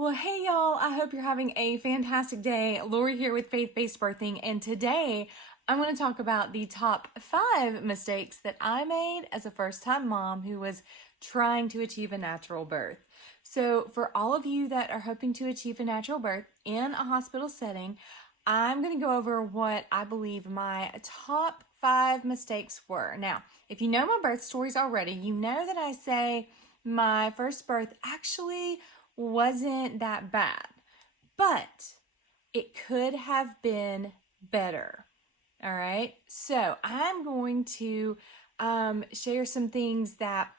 Well, hey y'all, I hope you're having a fantastic day. Lori here with Faith-Based Birthing, and today I'm going to talk about the top 5 mistakes that I made as a first-time mom who was trying to achieve a natural birth. So, for all of you that are hoping to achieve a natural birth in a hospital setting, I'm going to go over what I believe my top 5 mistakes were. Now, if you know my birth stories already, you know that I say my first birth actually wasn't that bad, but it could have been better. All right. So I'm going to share some things that,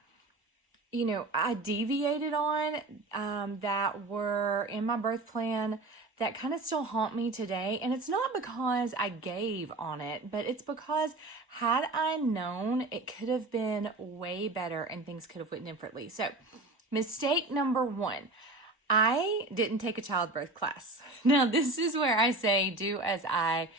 I deviated on that were in my birth plan that kind of still haunt me today. And it's not because I gave on it, but it's because had I known, it could have been way better and things could have went differently. So, mistake number 1. I didn't take a childbirth class. Now, this is where I say, do as I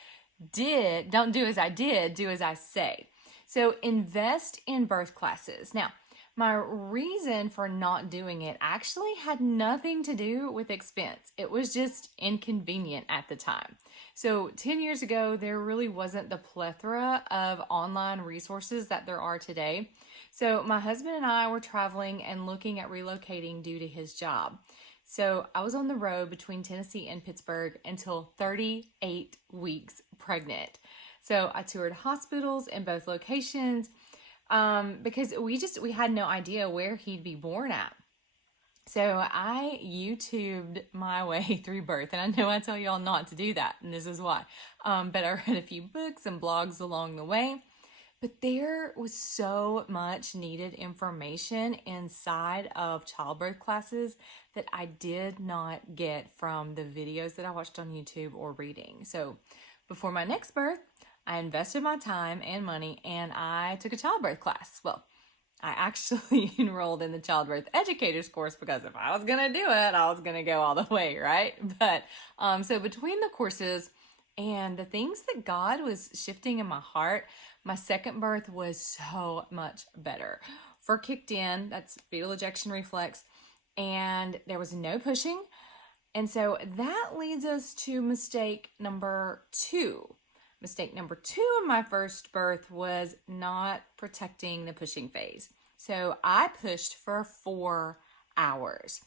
did. Don't do as I did, do as I say. So invest in birth classes. Now, my reason for not doing it actually had nothing to do with expense. It was just inconvenient at the time. So 10 years ago, there really wasn't the plethora of online resources that there are today. So my husband and I were traveling and looking at relocating due to his job. So I was on the road between Tennessee and Pittsburgh until 38 weeks pregnant. So I toured hospitals in both locations because we had no idea where he'd be born at. So I YouTubed my way through birth, and I know I tell y'all not to do that, and this is why. But I read a few books and blogs along the way. But there was so much needed information inside of childbirth classes that I did not get from the videos that I watched on YouTube or reading. So before my next birth, I invested my time and money and I took a childbirth class. Well, I actually enrolled in the childbirth educators course because if I was going to do it, I was going to go all the way, right? But so between the courses and the things that God was shifting in my heart, my second birth was so much better. Fur kicked in, that's fetal ejection reflex, and there was no pushing. And so that leads us to mistake number 2. Mistake number 2 in my first birth was not protecting the pushing phase. So I pushed for 4 hours.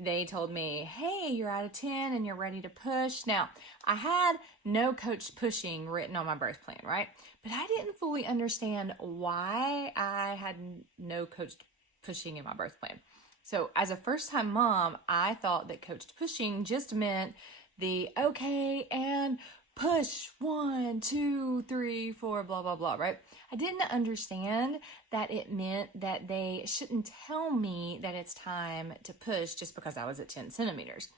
They told me, hey, you're out of 10 and you're ready to push. Now, I had no coach pushing written on my birth plan, right? But I didn't fully understand why I had no coached pushing in my birth plan. So as a first-time mom, I thought that coached pushing just meant the okay and push 1, 2, 3, 4, blah, blah, blah, right? I didn't understand that it meant that they shouldn't tell me that it's time to push just because I was at 10 centimeters.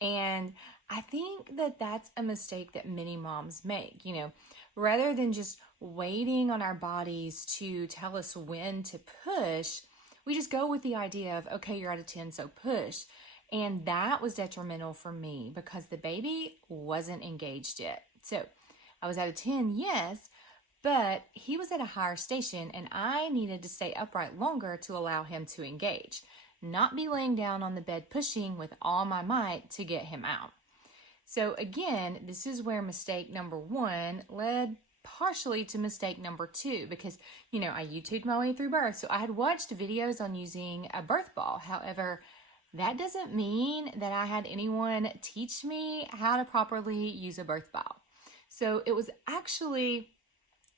And I think that that's a mistake that many moms make, rather than just waiting on our bodies to tell us when to push, we just go with the idea of, okay, you're out of 10, so push. And that was detrimental for me because the baby wasn't engaged yet. So I was out of 10, yes, but he was at a higher station and I needed to stay upright longer to allow him to engage, not be laying down on the bed pushing with all my might to get him out. So again, this is where mistake number 1 led partially to mistake number 2 because, I YouTubed my way through birth. So I had watched videos on using a birth ball. However, that doesn't mean that I had anyone teach me how to properly use a birth ball. So it was actually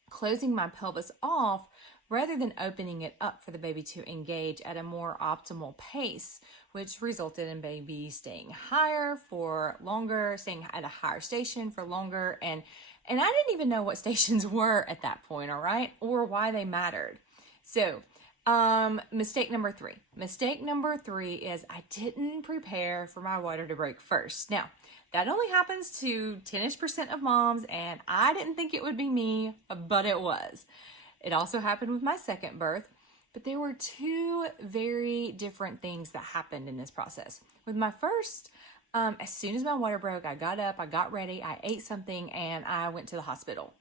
closing my pelvis off rather than opening it up for the baby to engage at a more optimal pace, which resulted in baby staying higher for longer, staying at a higher station for longer. And I didn't even know what stations were at that point, all right, or why they mattered. So mistake number 3. Mistake number 3 is I didn't prepare for my water to break first. Now, that only happens to 10-ish% of moms, and I didn't think it would be me, but it was. It also happened with my second birth, but there were 2 very different things that happened in this process. With my first, as soon as my water broke, I got up, I got ready, I ate something, and I went to the hospital.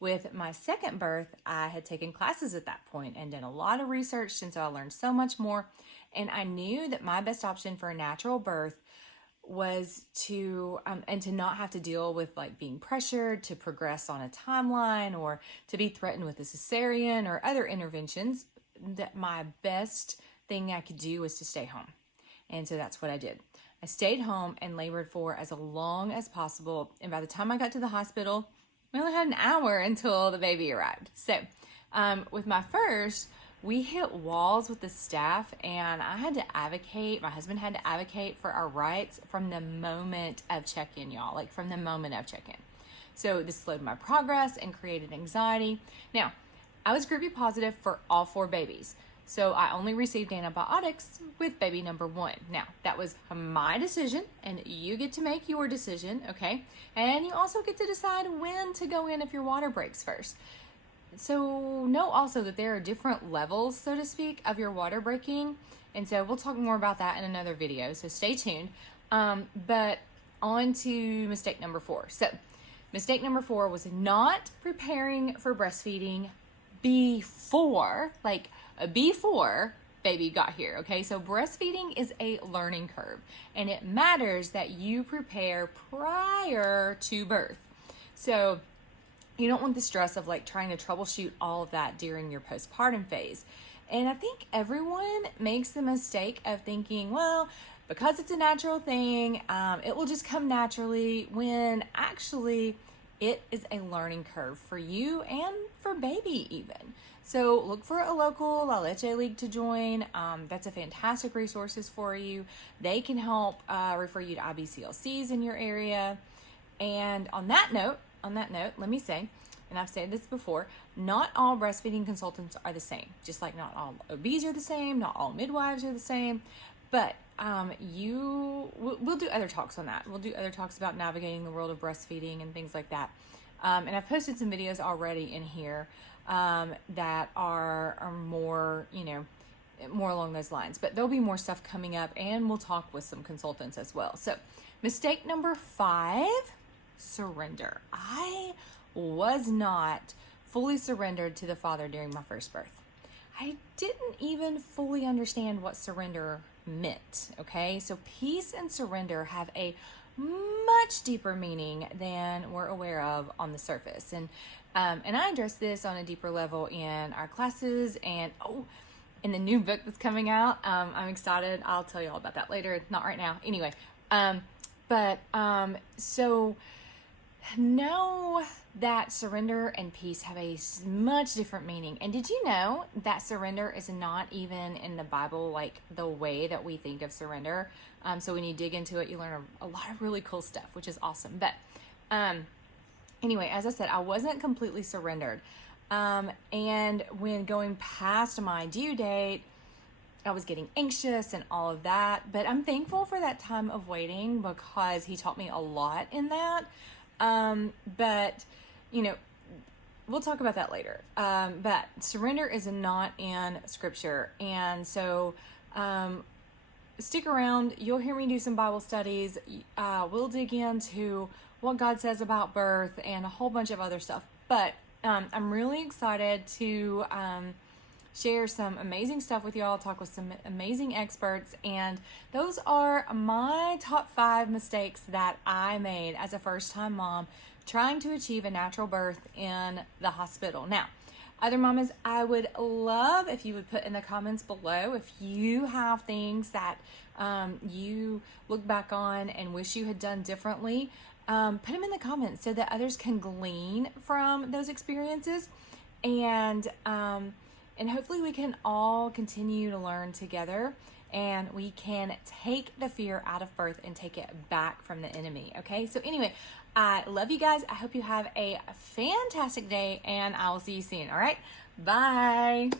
With my second birth, I had taken classes at that point and done a lot of research, and so I learned so much more. And I knew that my best option for a natural birth was to and to not have to deal with like being pressured to progress on a timeline or to be threatened with a cesarean or other interventions. That my best thing I could do was to stay home. And so that's what I did. I stayed home and labored for as long as possible. And by the time I got to the hospital, we only had an hour until the baby arrived. So with my first, we hit walls with the staff, and I had to advocate, my husband had to advocate for our rights from the moment of check-in, y'all, like from the moment of check-in. So this slowed my progress and created anxiety. Now, I was group B positive for all 4 babies. So I only received antibiotics with baby number 1. Now, that was my decision, and you get to make your decision, okay? And you also get to decide when to go in if your water breaks first. So know also that there are different levels, so to speak, of your water breaking. And so we'll talk more about that in another video, so stay tuned. But on to mistake number 4. So mistake number 4 was not preparing for breastfeeding before baby got here, okay? So breastfeeding is a learning curve, and it matters that you prepare prior to birth. So you don't want the stress of like trying to troubleshoot all of that during your postpartum phase. And I think everyone makes the mistake of thinking, well, because it's a natural thing, it will just come naturally, when actually it is a learning curve for you and for baby even. So look for a local La Leche League to join. That's a fantastic resources for you. They can help refer you to IBCLCs in your area. And on that note, let me say, and I've said this before, not all breastfeeding consultants are the same. Just like not all OBs are the same, not all midwives are the same. But we'll do other talks on that. We'll do other talks about navigating the world of breastfeeding and things like that. And I've posted some videos already in here that are more, more along those lines. But there'll be more stuff coming up, and we'll talk with some consultants as well. So mistake number 5, surrender. I was not fully surrendered to the Father during my first birth. I didn't even fully understand what surrender meant, okay? So peace and surrender have a much deeper meaning than we're aware of on the surface. And I address this on a deeper level in our classes and, in the new book that's coming out. I'm excited. I'll tell you all about that later. Not right now. Anyway, so know that surrender and peace have a much different meaning. And did you know that surrender is not even in the Bible like the way that we think of surrender? So when you dig into it, you learn a lot of really cool stuff, which is awesome. But anyway, as I said, I wasn't completely surrendered. And when going past my due date, I was getting anxious and all of that. But I'm thankful for that time of waiting, because he taught me a lot in that. But we'll talk about that later. But surrender is not in scripture. And so, stick around. You'll hear me do some Bible studies. We'll dig into what God says about birth and a whole bunch of other stuff. But, I'm really excited to, share some amazing stuff with y'all, talk with some amazing experts, and those are my top 5 mistakes that I made as a first-time mom trying to achieve a natural birth in the hospital. Now, other mamas, I would love if you would put in the comments below if you have things that you look back on and wish you had done differently. Put them in the comments so that others can glean from those experiences, and hopefully we can all continue to learn together, and we can take the fear out of birth and take it back from the enemy. Okay, so anyway, I love you guys. I hope you have a fantastic day, and I will see you soon. All right, bye.